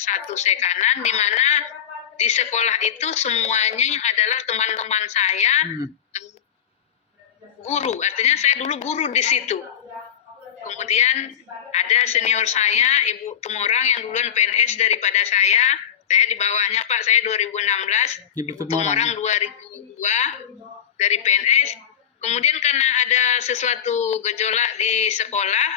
satu sekanan, di mana di sekolah itu semuanya adalah teman-teman saya, guru. Artinya saya dulu guru di situ. Kemudian ada senior saya, Ibu Tumorang yang duluan PNS daripada saya di bawahnya Pak, saya 2016, Ibu Tumorang 2002 dari PNS. Kemudian karena ada sesuatu gejolak di sekolah,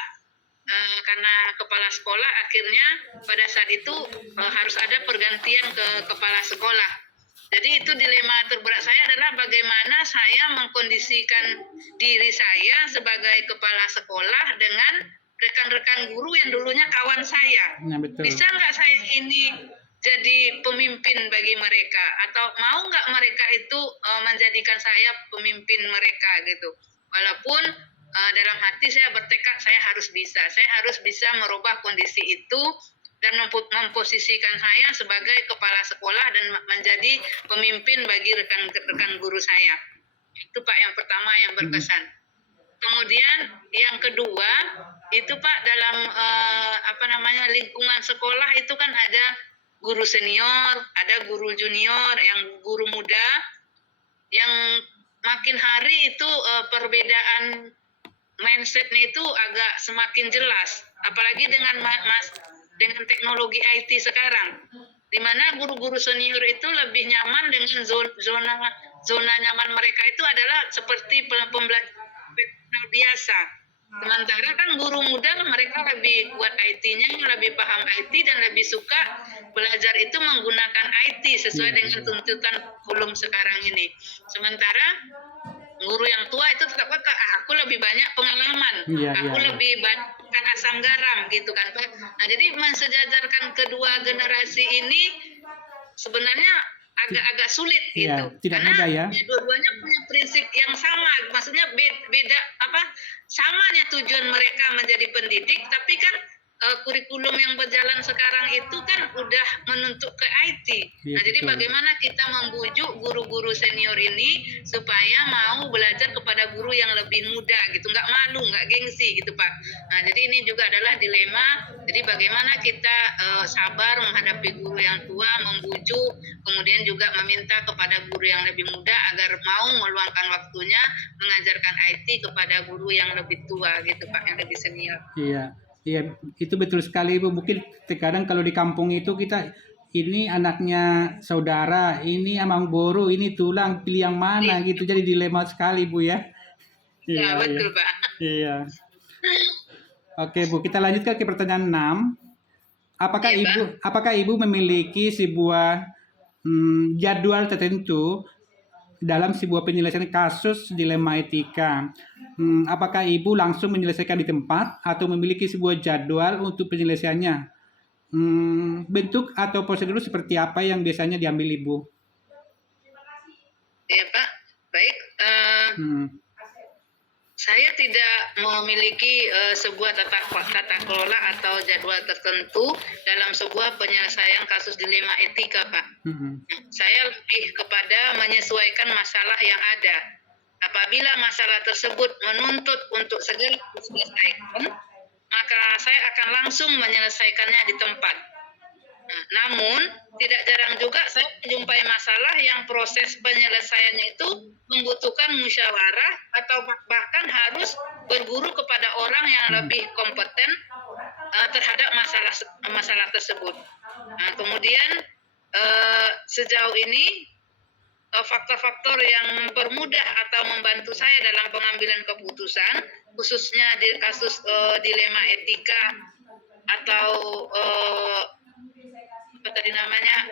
karena kepala sekolah, akhirnya pada saat itu harus ada pergantian ke kepala sekolah. Jadi itu dilema terberat saya adalah bagaimana saya mengkondisikan diri saya sebagai kepala sekolah dengan rekan-rekan guru yang dulunya kawan saya. Nah, betul. Bisa nggak saya ini jadi pemimpin bagi mereka, atau mau nggak mereka itu menjadikan saya pemimpin mereka gitu. Walaupun dalam hati saya bertekad saya harus bisa merubah kondisi itu dan memposisikan saya sebagai kepala sekolah dan menjadi pemimpin bagi rekan-rekan guru saya. Itu Pak yang pertama yang berkesan. Kemudian yang kedua itu Pak, dalam lingkungan sekolah itu kan ada guru senior, ada guru junior, yang guru muda, yang makin hari itu perbedaan mindsetnya itu agak semakin jelas, apalagi dengan teknologi IT sekarang, di mana guru-guru senior itu lebih nyaman dengan zona nyaman mereka itu adalah seperti pembelajaran biasa. Sementara kan guru muda mereka lebih kuat IT-nya, lebih paham IT dan lebih suka belajar itu menggunakan IT sesuai dengan tuntutan kurikulum sekarang ini. Sementara guru yang tua itu tetap aku lebih banyak pengalaman, lebih banyak kan asam garam gitu kan Pak. Nah, jadi mensejajarkan kedua generasi ini sebenarnya agak sulit gitu. Karena mudah, ya. Dua-duanya punya prinsip yang sama, maksudnya beda samanya tujuan mereka menjadi pendidik, tapi kan kurikulum yang berjalan sekarang itu kan udah menuntut ke IT. Nah, jadi bagaimana kita membujuk guru-guru senior ini supaya mau belajar kepada guru yang lebih muda gitu, nggak malu, nggak gengsi gitu Pak. Nah, jadi ini juga adalah dilema. Jadi bagaimana kita sabar menghadapi guru yang tua, membujuk, kemudian juga meminta kepada guru yang lebih muda agar mau meluangkan waktunya mengajarkan IT kepada guru yang lebih tua gitu Pak, yang lebih senior. Iya, itu betul sekali Bu. Mungkin terkadang kalau di kampung itu kita ini anaknya saudara, ini amang boro, ini tulang, pilih yang mana gitu. Jadi dilema sekali Bu ya. Iya, betul Pak. Iya. Oke Bu, kita lanjutkan ke pertanyaan 6. Apakah Ibu memiliki sebuah jadwal tertentu dalam sebuah penyelesaian kasus dilema etika? Apakah Ibu langsung menyelesaikan di tempat atau memiliki sebuah jadwal untuk penyelesaiannya? Bentuk atau prosedur seperti apa yang biasanya diambil Ibu? Ya Pak, baik. Saya tidak memiliki sebuah tata kelola atau jadwal tertentu dalam sebuah penyelesaian kasus dilema etika Pak. Saya lebih kepada menyesuaikan masalah yang ada. Apabila masalah tersebut menuntut untuk segera diselesaikan, maka saya akan langsung menyelesaikannya di tempat. Namun, tidak jarang juga saya menjumpai masalah yang proses penyelesaiannya itu membutuhkan musyawarah atau bahkan harus berguru kepada orang yang lebih kompeten terhadap masalah tersebut. Nah, kemudian sejauh ini faktor-faktor yang mempermudah atau membantu saya dalam pengambilan keputusan, khususnya di kasus dilema etika atau apa tadi namanya?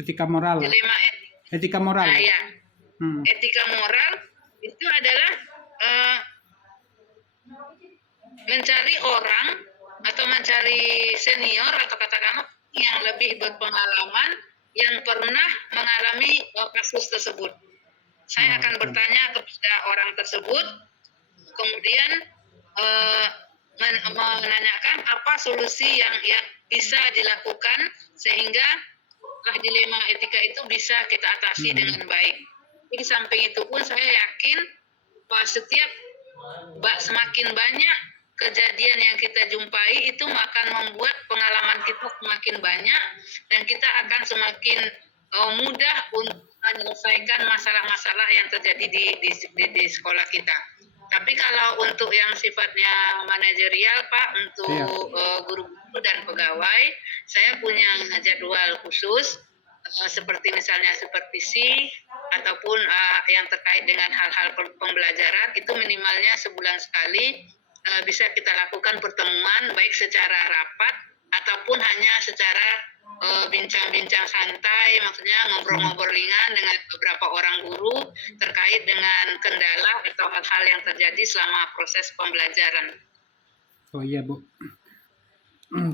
Etika moral. Dilema etika moral. Nah, ya. Etika moral itu adalah mencari orang atau mencari senior atau katakanlah yang lebih berpengalaman yang pernah mengalami kasus tersebut. Saya akan bertanya kepada orang tersebut, kemudian menanyakan apa solusi yang bisa dilakukan sehingga dilema etika itu bisa kita atasi dengan baik. Di samping itu pun saya yakin bahwa semakin banyak kejadian yang kita jumpai itu akan membuat pengalaman kita semakin banyak dan kita akan semakin mudah untuk menyelesaikan masalah-masalah yang terjadi di sekolah kita. Tapi kalau untuk yang sifatnya manajerial, Pak, untuk guru-guru dan pegawai, saya punya jadwal khusus seperti misalnya supervisi ataupun yang terkait dengan hal-hal pembelajaran itu minimalnya sebulan sekali bisa kita lakukan pertemuan baik secara rapat ataupun hanya secara bincang-bincang santai, maksudnya ngobrol-ngobrol ringan dengan beberapa orang guru terkait dengan kendala atau hal-hal yang terjadi selama proses pembelajaran. Oh iya, Bu.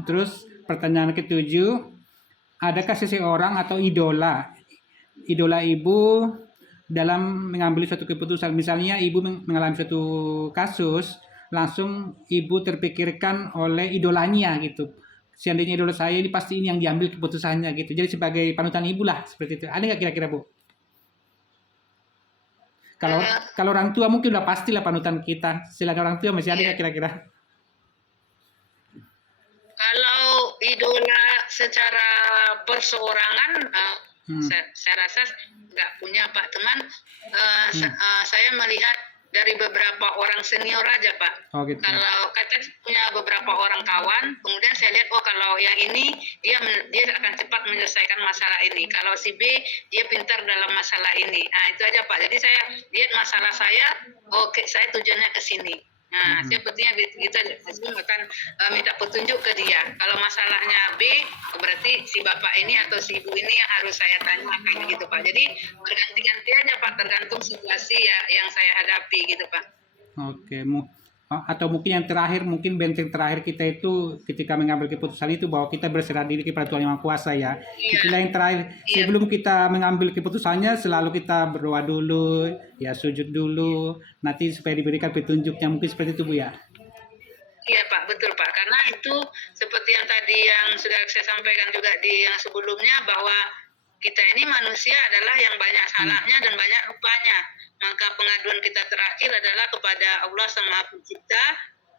Terus pertanyaan ketujuh, adakah seseorang atau idola Ibu dalam mengambil suatu keputusan? Misalnya Ibu mengalami suatu kasus, langsung Ibu terpikirkan oleh idolanya gitu. Seandainya idola saya ini pasti ini yang diambil keputusannya gitu. Jadi sebagai panutan Ibu lah seperti itu. Ada nggak kira-kira, Bu? Kalau orang tua mungkin udah pastilah panutan kita. Selain orang tua masih ada nggak kira-kira? Kalau idola secara perseorangan, saya rasa nggak punya, Pak. Teman, saya melihat dari beberapa orang senior aja, Pak. Oh, gitu. Kalau kata punya beberapa orang kawan, kemudian saya lihat, oh kalau yang ini dia akan cepat menyelesaikan masalah ini. Kalau si B dia pintar dalam masalah ini. Nah itu aja, Pak. Jadi saya lihat masalah saya, oke, saya tujuannya ke sini. Nah, sepertinya kita akan minta petunjuk ke dia. Kalau masalahnya B, berarti si bapak ini atau si ibu ini yang harus saya tanyakan gitu, Pak. Jadi berganti-ganti aja, Pak, tergantung situasi ya yang saya hadapi gitu, Pak. Oke, atau mungkin yang terakhir, mungkin benteng terakhir kita itu ketika mengambil keputusan itu bahwa kita berserah diri kepada Tuhan Yang Maha Kuasa ya. Itulah yang terakhir. Sebelum kita mengambil keputusannya selalu kita berdoa dulu, ya sujud dulu, nanti supaya diberikan petunjuknya, mungkin seperti itu, Bu ya. Iya, Pak, betul, Pak. Karena itu seperti yang tadi yang sudah saya sampaikan juga di yang sebelumnya, bahwa kita ini manusia adalah yang banyak salahnya dan banyak lupanya. Maka pengaduan kita terakhir adalah kepada Allah Sang Maha Pencipta.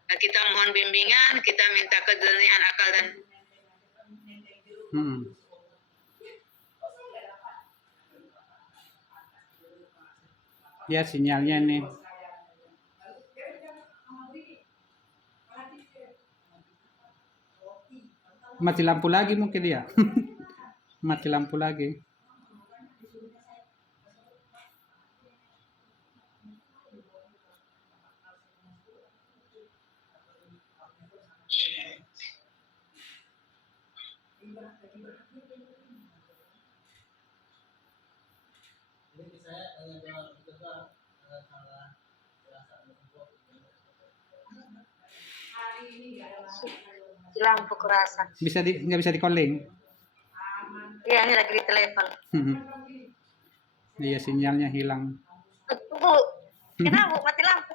Kita mohon bimbingan, kita minta kejernihan akal dan Ya, sinyalnya nih. Mati lampu lagi mungkin dia. Mati lampu lagi. lampu kerasan. Nggak bisa di calling? Iya, ini lagi di telepon. Iya, sinyalnya hilang. Bu, kenapa Bu mati lampu?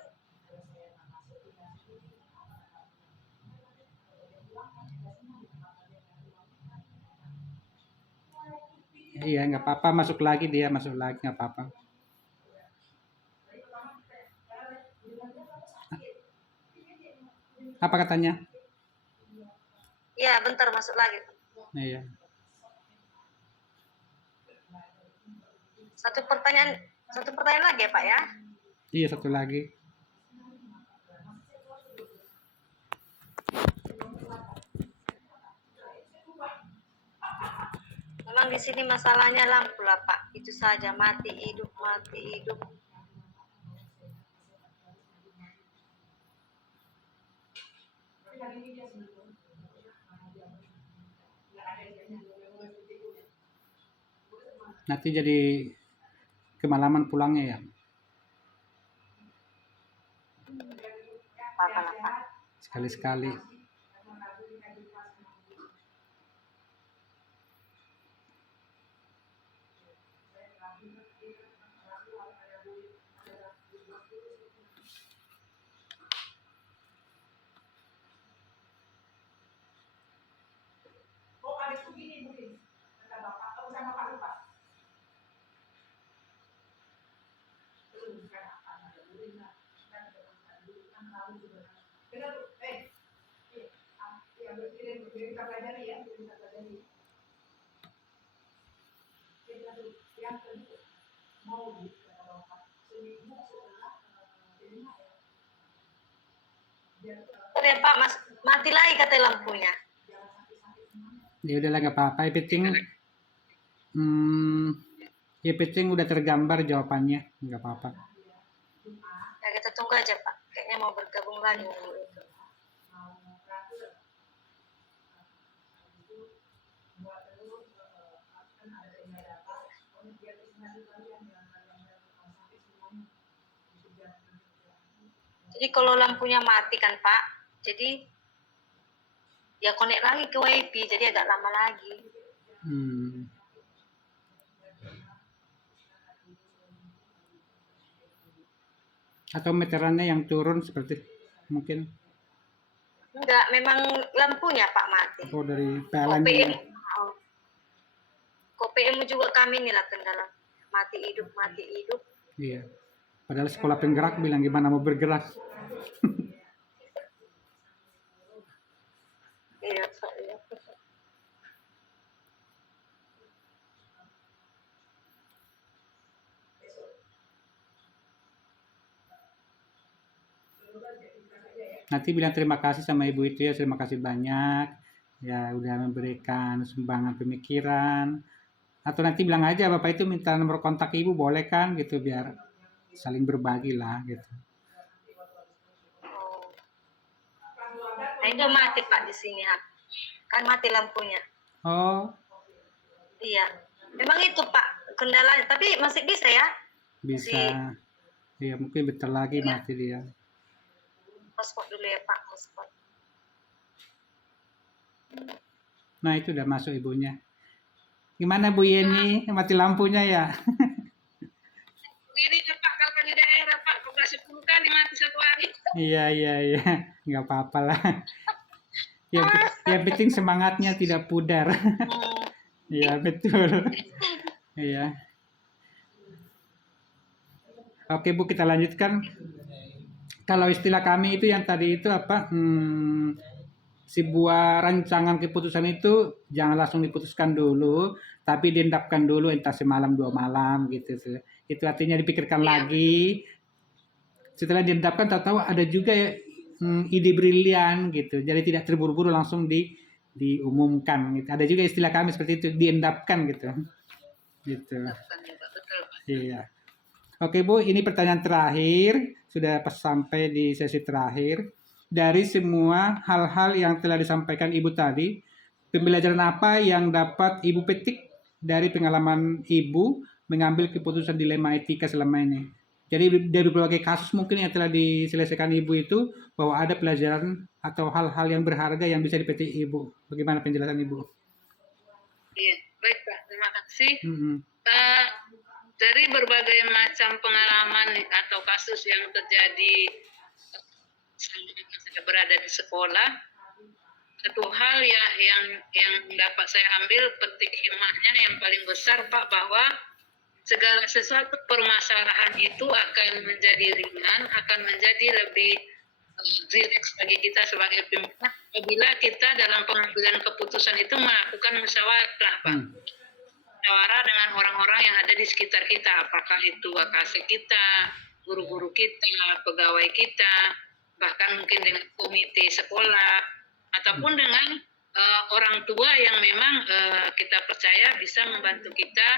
Iya, nggak apa-apa, masuk lagi nggak apa-apa. Apa katanya? Iya, bentar masuk lagi. Iya. Satu pertanyaan lagi ya, Pak ya? Iya, satu lagi. Memang di sini masalahnya lampu lah, Pak. Itu saja, mati hidup. Nanti jadi kemalaman pulangnya ya. Apa-apa, Pak. Sekali-sekali. Udah Pak, Mas, mati lagi kata lampunya. Ya udahlah nggak apa-apa. Yang penting, ya penting udah tergambar jawabannya, nggak apa-apa. Ya kita tunggu aja Pak, kayaknya mau bergabung lagi. Jadi kalau lampunya mati kan Pak, jadi ya connect lagi ke WiFi, jadi agak lama lagi. Atau meterannya yang turun seperti mungkin. Enggak, memang lampunya Pak mati. Oh, dari PLN. KPM juga kami nih lah kendala. Mati hidup. Iya. Padahal sekolah penggerak bilang gimana mau bergerak. Iya, Pak. Iya. Nanti bilang terima kasih sama ibu itu ya, terima kasih banyak ya udah memberikan sumbangan pemikiran. Atau nanti bilang aja bapak itu minta nomor kontak ibu, boleh kan gitu, biar saling berbagi lah gitu. Oh. Nah, itu mati Pak di sini ha. Kan mati lampunya. Oh, Iya. Memang itu Pak kendalanya, tapi masih bisa ya. bisa. Iya, mungkin bentar lagi mati dia. Hotspot dulu ya Pak, hotspot. Nah, itu udah masuk ibunya. Gimana Bu Yeni? Mati lampunya ya? Ini Pak, kalau di daerah Pak, kalau 10 kali mati satu hari. Iya. Nggak apa-apa lah. Yang penting semangatnya tidak pudar. Iya, betul. Iya. Oke Bu, kita lanjutkan. Kalau istilah kami itu yang tadi itu apa? Sebuah rancangan keputusan itu jangan langsung diputuskan dulu, tapi diendapkan dulu entah semalam 2 malam gitu. Itu artinya dipikirkan lagi. Setelah diendapkan tahu-tahu ada juga ya, ide brilian gitu. Jadi tidak terburu-buru langsung diumumkan gitu. Ada juga istilah kami seperti itu, diendapkan gitu. Gitu. Iya. Oke Bu, ini pertanyaan terakhir, sudah pas sampai di sesi terakhir. Dari semua hal-hal yang telah disampaikan Ibu tadi, pembelajaran apa yang dapat Ibu petik dari pengalaman Ibu mengambil keputusan dilema etika selama ini? Jadi dari berbagai kasus mungkin yang telah diselesaikan Ibu itu, bahwa ada pelajaran atau hal-hal yang berharga yang bisa dipetik Ibu. Bagaimana penjelasan Ibu? Iya, baik Pak, terima kasih. Dari berbagai macam pengalaman atau kasus yang terjadi saya berada di sekolah, satu hal ya yang dapat saya ambil petik hikmahnya yang paling besar Pak, bahwa segala sesuatu permasalahan itu akan menjadi ringan, akan menjadi lebih rileks bagi kita sebagai pimpinan apabila kita dalam pengambilan keputusan itu melakukan musyawarah Pak. Musyawarah dengan orang-orang yang ada di sekitar kita, apakah itu kakak kita, guru-guru kita, pegawai kita, bahkan mungkin dengan komite sekolah, ataupun dengan orang tua yang memang kita percaya bisa membantu kita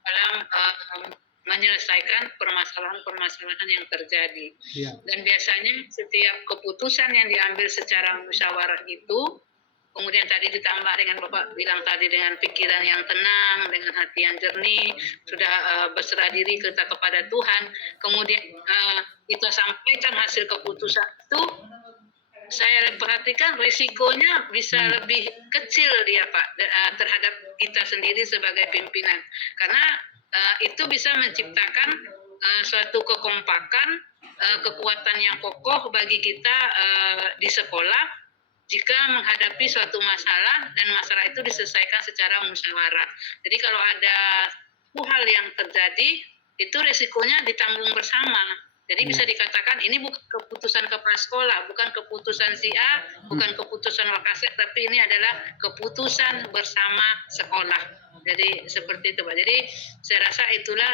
dalam menyelesaikan permasalahan-permasalahan yang terjadi. Ya. Dan biasanya setiap keputusan yang diambil secara musyawarah itu, kemudian tadi ditambah dengan Bapak bilang tadi dengan pikiran yang tenang, dengan hati yang jernih, sudah berserah diri kita kepada Tuhan, kemudian kita sampaikan hasil keputusan itu, saya perhatikan risikonya bisa lebih kecil dia Pak terhadap kita sendiri sebagai pimpinan, karena itu bisa menciptakan suatu kekompakan, kekuatan yang kokoh bagi kita di sekolah jika menghadapi suatu masalah dan masalah itu diselesaikan secara musyawarah. Jadi kalau ada hal yang terjadi, itu resikonya ditanggung bersama. Jadi bisa dikatakan ini bukan keputusan kepala sekolah, bukan keputusan si A, bukan keputusan Wakasek, tapi ini adalah keputusan bersama sekolah. Jadi seperti itu Pak. Jadi saya rasa itulah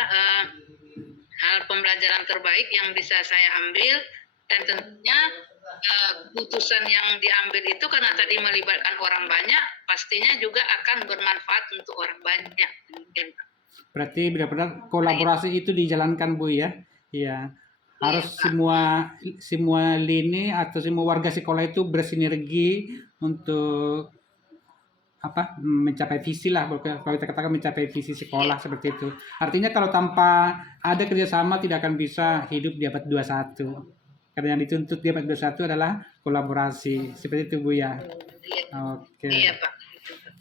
hal pembelajaran terbaik yang bisa saya ambil, dan tentunya keputusan yang diambil itu karena tadi melibatkan orang banyak, pastinya juga akan bermanfaat untuk orang banyak. Mungkin Pak. Berarti benar-benar kolaborasi itu dijalankan Bu ya. Iya. Harus Pak. semua lini atau semua warga sekolah itu bersinergi untuk mencapai visi lah, kalau kita katakan mencapai visi sekolah seperti itu. Artinya kalau tanpa ada kerjasama tidak akan bisa hidup di abad 21. Karena yang dituntut di abad 21 adalah kolaborasi. Seperti itu Bu ya. Oke. Iya Pak.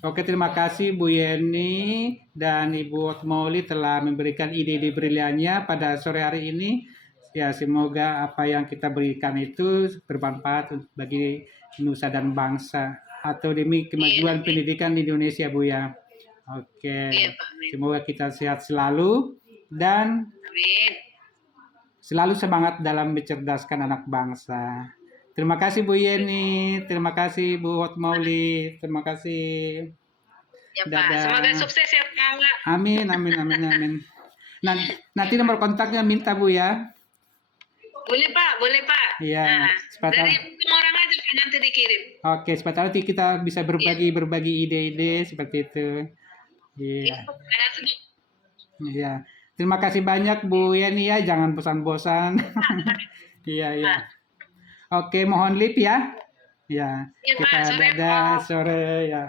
Oke, terima kasih Bu Yeni dan Ibu Otmoli telah memberikan ide-ide briliannya pada sore hari ini. Ya, semoga apa yang kita berikan itu bermanfaat bagi nusa dan bangsa atau demi kemajuan pendidikan di Indonesia, Bu ya. Oke. Iya, Pak. Semoga kita sehat selalu dan Amin. selalu semangat dalam mencerdaskan anak bangsa. Terima kasih Bu Yeni, terima kasih Bu Hotmauli, terima kasih. Ya Pak, Dadah. semoga sukses ya Pak. Amin, amin, amin, amin. Nanti nomor kontaknya minta Bu ya. Boleh Pak, boleh Pak. Iya. Nah, dari semua orang aja Pak, nanti dikirim. Oke, supaya nanti kita bisa berbagi ide-ide seperti itu. Iya. Iya. Terima kasih banyak Bu Yeni ya, jangan bosan-bosan. Iya, iya. Oke, mohon lip ya. Ya, Iya, kita Pak, sore, dadah Pak. sore ya.